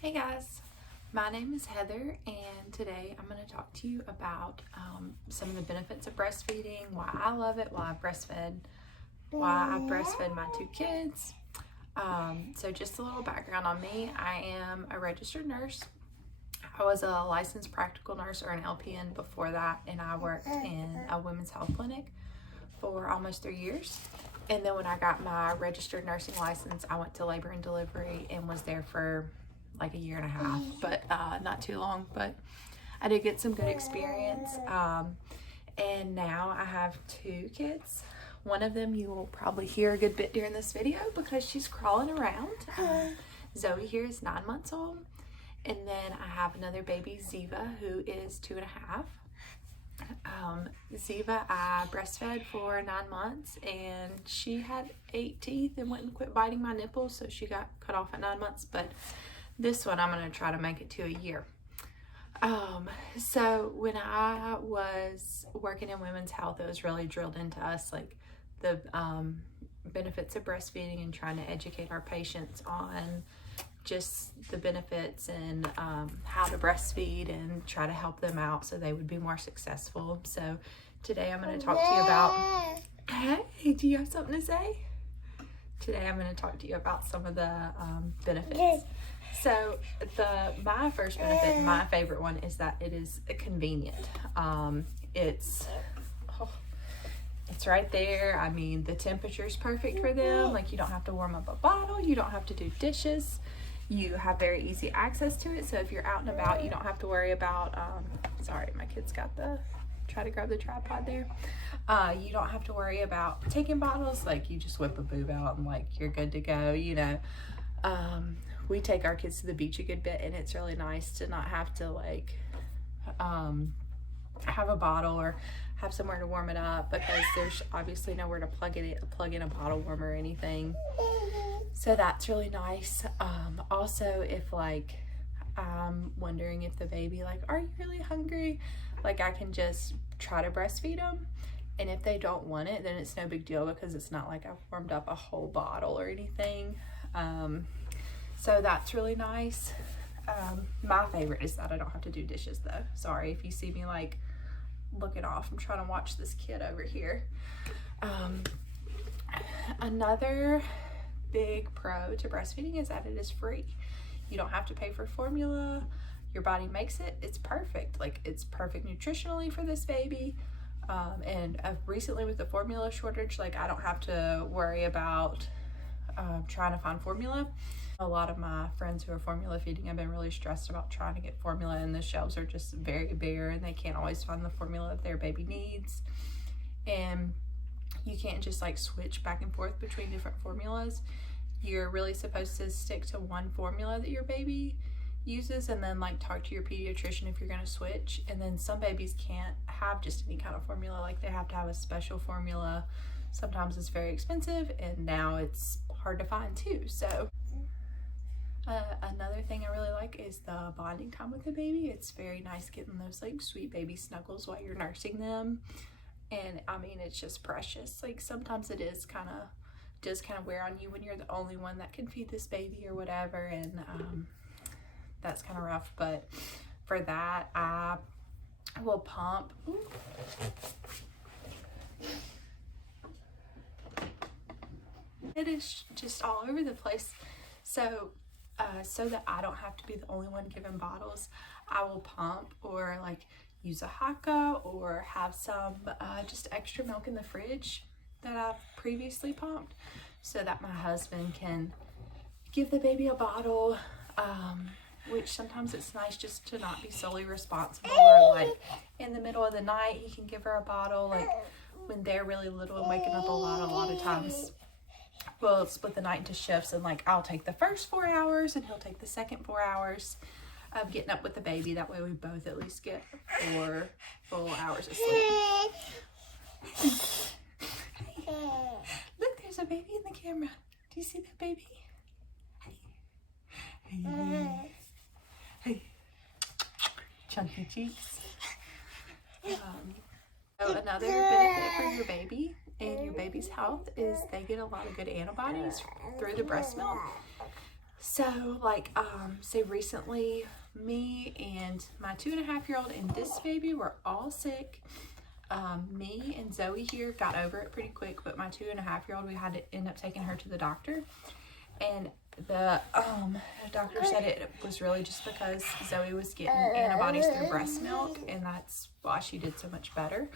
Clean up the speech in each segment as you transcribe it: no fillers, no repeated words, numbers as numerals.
Hey guys, my name is Heather, and today I'm going to talk to you about some of the benefits of breastfeeding, why I love it, why I breastfed my two kids. So just a little background on me. I am a registered nurse. I was a licensed practical nurse or an LPN before that, and I worked in a women's health clinic for almost 3 years. And then when I got my registered nursing license, I went to labor and delivery and was there for like a year and a half, but not too long. But I did get some good experience. And now I have two kids. One of them you will probably hear a good bit during this video because she's crawling around. Zoe here is 9 months old. And then I have another baby, Zeva, who is 2.5. Zeva, I breastfed for 9 months, and she had 8 teeth and went and quit biting my nipples, so she got cut off at 9 months. But this one, I'm going to try to make it to a year. So when I was working in women's health, it was really drilled into us, like the benefits of breastfeeding and trying to educate our patients on just the benefits and how to breastfeed and try to help them out so they would be more successful. So today I'm going to talk to you about, hey, do you have something to say? Today I'm going to talk to you about some of the benefits. So my first benefit, my favorite one, is that it is convenient. It's right there. I mean, the temperature is perfect for them. Like, you don't have to warm up a bottle. You don't have to do dishes. You have very easy access to it. So if you're out and about, you don't have to worry about, sorry, my kid's got try to grab the tripod there. You don't have to worry about taking bottles. Like, you just whip a boob out and like, you're good to go, you know. We take our kids to the beach a good bit, and it's really nice to not have to like, have a bottle or have somewhere to warm it up, because there's obviously nowhere to plug in a bottle warmer or anything. So that's really nice. Also, if like I'm wondering if the baby, like, are you really hungry? Like, I can just try to breastfeed them, and if they don't want it, then it's no big deal because it's not like I've warmed up a whole bottle or anything. So that's really nice. My favorite is that I don't have to do dishes though. Sorry if you see me like looking off. I'm trying to watch this kid over here. Another big pro to breastfeeding is that it is free. You don't have to pay for formula. Your body makes it. It's perfect. Like, it's perfect nutritionally for this baby. And recently with the formula shortage, like, I don't have to worry about trying to find formula. A lot of my friends who are formula feeding have been really stressed about trying to get formula, and the shelves are just very bare and they can't always find the formula that their baby needs. And you can't just like switch back and forth between different formulas. You're really supposed to stick to one formula that your baby uses, and then like talk to your pediatrician if you're going to switch. And then some babies can't have just any kind of formula, like they have to have a special formula. Sometimes it's very expensive, and now it's hard to find too. So another thing I really like is the bonding time with the baby. It's very nice getting those like sweet baby snuggles while you're nursing them. And I mean, it's just precious. Like, sometimes it does kind of wear on you when you're the only one that can feed this baby or whatever, and that's kind of rough. But for that, I will pump. Ooh. It is just all over the place. So that I don't have to be the only one giving bottles, I will pump or like use a haka or have some just extra milk in the fridge that I've previously pumped, so that my husband can give the baby a bottle, which sometimes it's nice just to not be solely responsible, or like in the middle of the night he can give her a bottle, like when they're really little and waking up a lot of times. We'll split the night into shifts, and like I'll take the first 4 hours and he'll take the second 4 hours of getting up with the baby. That way we both at least get 4 full hours of sleep. Look, there's a baby in the camera. Do you see that baby? Hey. Hey. Chunky cheeks. So another benefit for your baby and your baby's health is they get a lot of good antibodies through the breast milk. So like, say recently, me and my 2.5-year-old and this baby were all sick. Me and Zoe here got over it pretty quick, but my 2.5-year-old, we had to end up taking her to the doctor. And the doctor said it was really just because Zoe was getting antibodies through breast milk, and that's why she did so much better.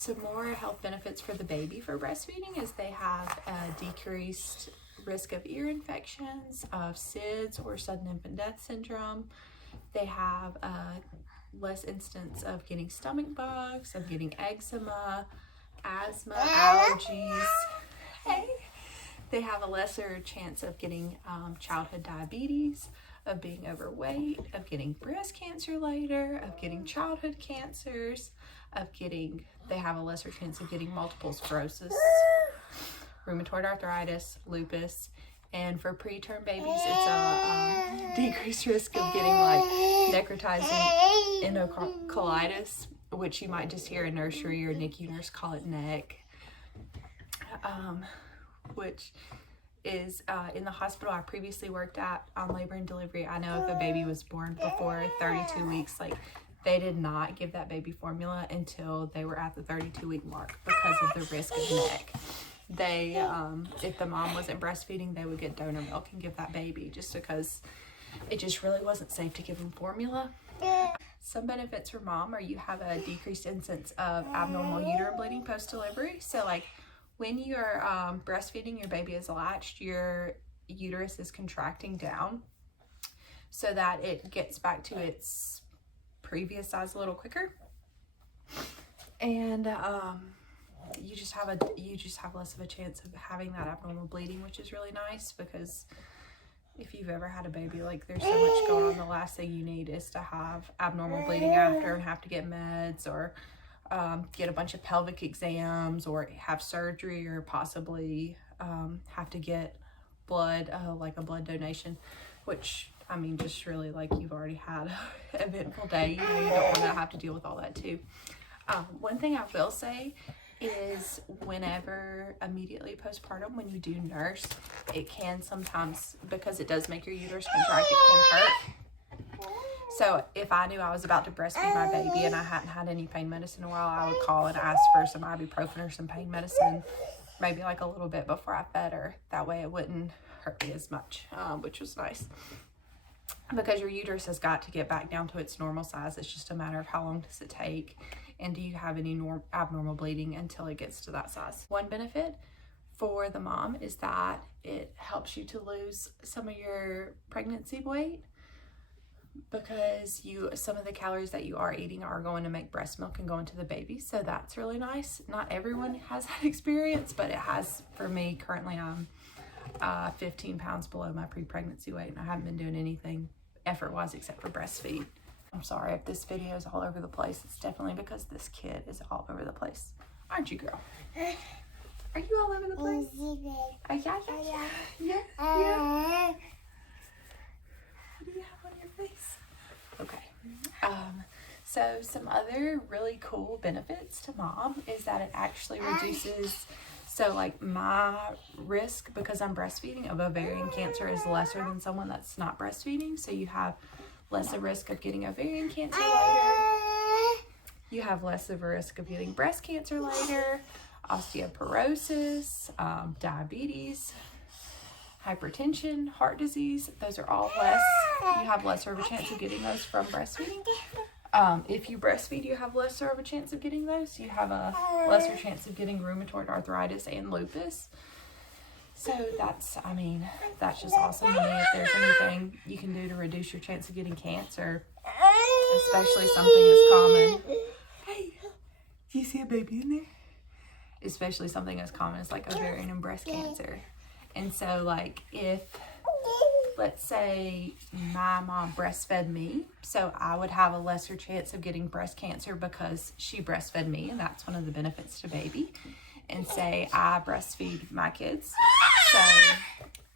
Some more health benefits for the baby for breastfeeding is they have a decreased risk of ear infections, of SIDS or sudden infant death syndrome. They have less instance of getting stomach bugs, of getting eczema, asthma, allergies. Hey. They have a lesser chance of getting childhood diabetes, of being overweight, of getting breast cancer later, of getting childhood cancers, they have a lesser chance of getting multiple sclerosis, rheumatoid arthritis, lupus, and for preterm babies, it's a decreased risk of getting like necrotizing enterocolitis, which you might just hear a nursery or NICU nurse call it NEC, which is in the hospital I previously worked at on labor and delivery. I know if a baby was born before 32 weeks, like they did not give that baby formula until they were at the 32-week mark because of the risk of NEC. They, if the mom wasn't breastfeeding, they would get donor milk and give that baby just because it just really wasn't safe to give them formula. Some benefits for mom are you have a decreased incidence of abnormal uterine bleeding post-delivery. So like when you are breastfeeding, your baby is latched, your uterus is contracting down so that it gets back to its previous size a little quicker. And you just have less of a chance of having that abnormal bleeding, which is really nice, because if you've ever had a baby, like there's so much going on, the last thing you need is to have abnormal bleeding after and have to get meds or get a bunch of pelvic exams or have surgery or possibly have to get blood, like a blood donation, which I mean, just really like you've already had an eventful day, you know, you don't want to have to deal with all that too. One thing I will say is whenever immediately postpartum, when you do nurse, it can sometimes, because it does make your uterus contract, it can hurt. So if I knew I was about to breastfeed my baby and I hadn't had any pain medicine in a while, I would call and ask for some ibuprofen or some pain medicine, maybe like a little bit before I fed her. That way it wouldn't hurt me as much, which was nice. Because your uterus has got to get back down to its normal size. It's just a matter of how long does it take and do you have any abnormal bleeding until it gets to that size. One benefit for the mom is that it helps you to lose some of your pregnancy weight, because some of the calories that you are eating are going to make breast milk and go into the baby. So that's really nice. Not everyone has that experience, but it has for me. Currently I'm 15 pounds below my pre-pregnancy weight, and I haven't been doing anything effort-wise except for breastfeed. I'm sorry if this video is all over the place. It's definitely because this kid is all over the place. Aren't you, girl? Are you all over the place? Yeah. What do you have on your face? Okay. So some other really cool benefits to mom is that it actually reduces, so like my risk, because I'm breastfeeding, of ovarian cancer is lesser than someone that's not breastfeeding. So you have less of a risk of getting ovarian cancer later. You have less of a risk of getting breast cancer later, osteoporosis, diabetes, hypertension, heart disease. Those are all less. You have lesser of a chance of getting those from breastfeeding. If you breastfeed, you have lesser of a chance of getting those. You have a lesser chance of getting rheumatoid arthritis and lupus. So that's just awesome to me. If there's anything you can do to reduce your chance of getting cancer, especially something as common. Hey, do you see a baby in there? Especially something as common as like ovarian and breast cancer. And so like if, let's say my mom breastfed me, so I would have a lesser chance of getting breast cancer because she breastfed me, and that's one of the benefits to baby. And say I breastfeed my kids, so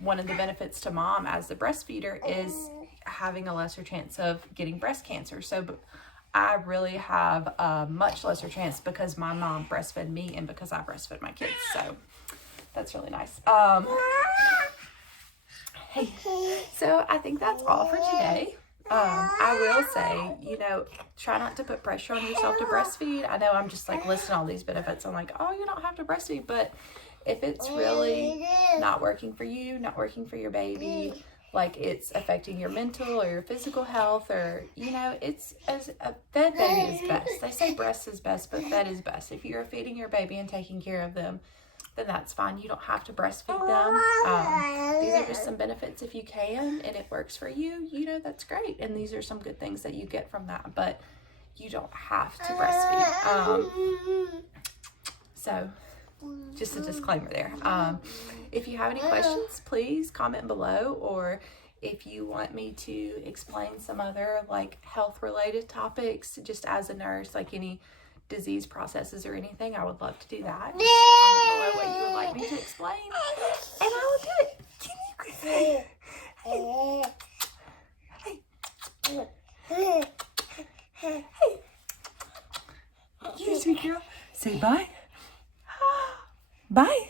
one of the benefits to mom as the breastfeeder is having a lesser chance of getting breast cancer. So I really have a much lesser chance because my mom breastfed me and because I breastfed my kids. So that's really nice. Hey. So I think that's all for today. I will say, you know, try not to put pressure on yourself to breastfeed. I know I'm just like listing all these benefits. I'm like, oh, you don't have to breastfeed. But if it's really not working for you, not working for your baby, like it's affecting your mental or your physical health, or, you know, it's as a fed baby is best. They say breast is best, but fed is best. If you're feeding your baby and taking care of them, then that's fine. You don't have to breastfeed them. These are just some benefits if you can and it works for you, you know, that's great. And these are some good things that you get from that, but you don't have to breastfeed. So just a disclaimer there. If you have any questions, please comment below, or if you want me to explain some other like health related topics just as a nurse, like any disease processes or anything, I would love to do that. Just comment below what you would like me to explain and I will do it. Can you hey. You sweet girl. Say bye. Bye.